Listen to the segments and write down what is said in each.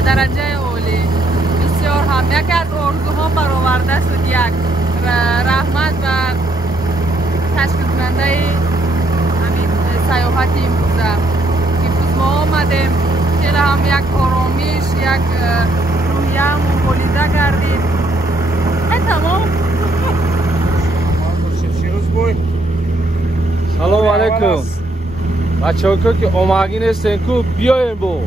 و درجه عالی. بسیار هم یکی از آرزوها برآورده شد. یک رحمت و تشکیل کننده همین سیاحت امروزه. امروز ما آمدیم خیلی هم یک آرامش، یک روحیه همون بریده کردیم. تمام. سلام علیکم بچه ها که آماگی نیستن که بیاین با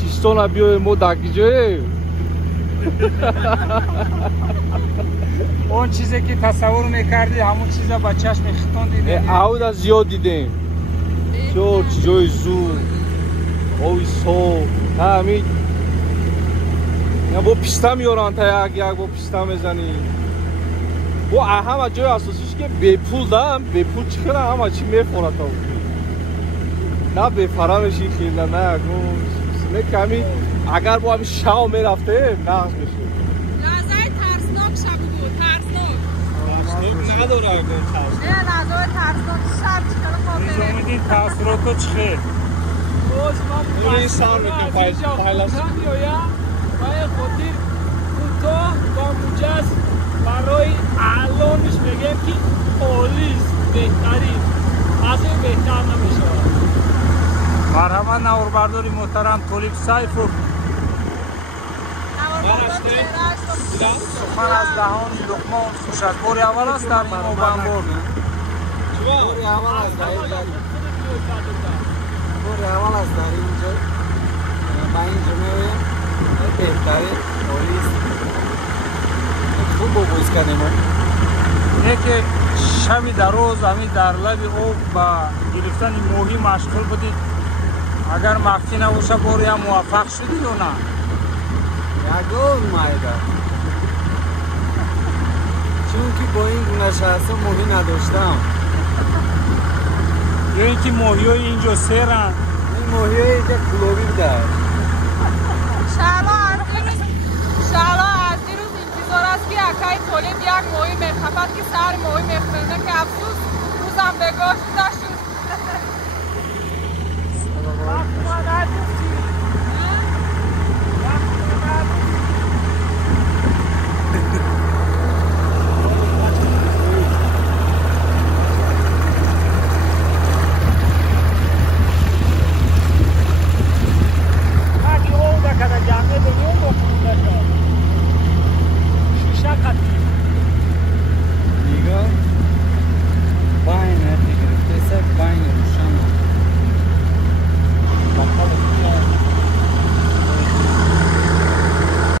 چیستان بیاین با دکی جای اون چیزی که تصور میکردی همون چیزا با چشم خیتون دیدیم. اود از زیاد دیدیم چور جای زور آوی سو همین با پیستا میارن تا یک با پیستا میزنی با همه جای اساسیش که به پول دارم به پول چکنه همه چی میفونه تا نه به فرامشی خیلی نه کمی اگر با همین شاو میرفته نقص بشه لحظه ترسناک شب بود. ترسناک نداره اگر نه نداره ترسناک شب چکنه خواب بره میدین تاثیراتو چه؟ این سال میکنم پایلاس باید خاطر کوتاه با مجاز برای الانش بگم که پلیس بهترین از این بهتر نمیشه. مرحبا نوربرداری محترم طالب سیفور. سخن از دهان لقمان خوش است. باری اول است در این موبنبار باری اول است در اینجا با اینجا میویم بهترین پلیس خوب بوز کنیم اینه که شبی در روز همین در لب او با گرفتن موهی مشغول بودید. اگر مخفی نباشه باری هم موفق شدید و نه؟ یگون مایده چون که با این نشسته موهی نداشتم یا اینکه موهی های اینجا سرن این موهی های اینجا کلوبی داشت شالا از این روز انتظار است که اکای طالب یک موهی میخفت که سر موهی میخفت که افسوس روزم بگاشت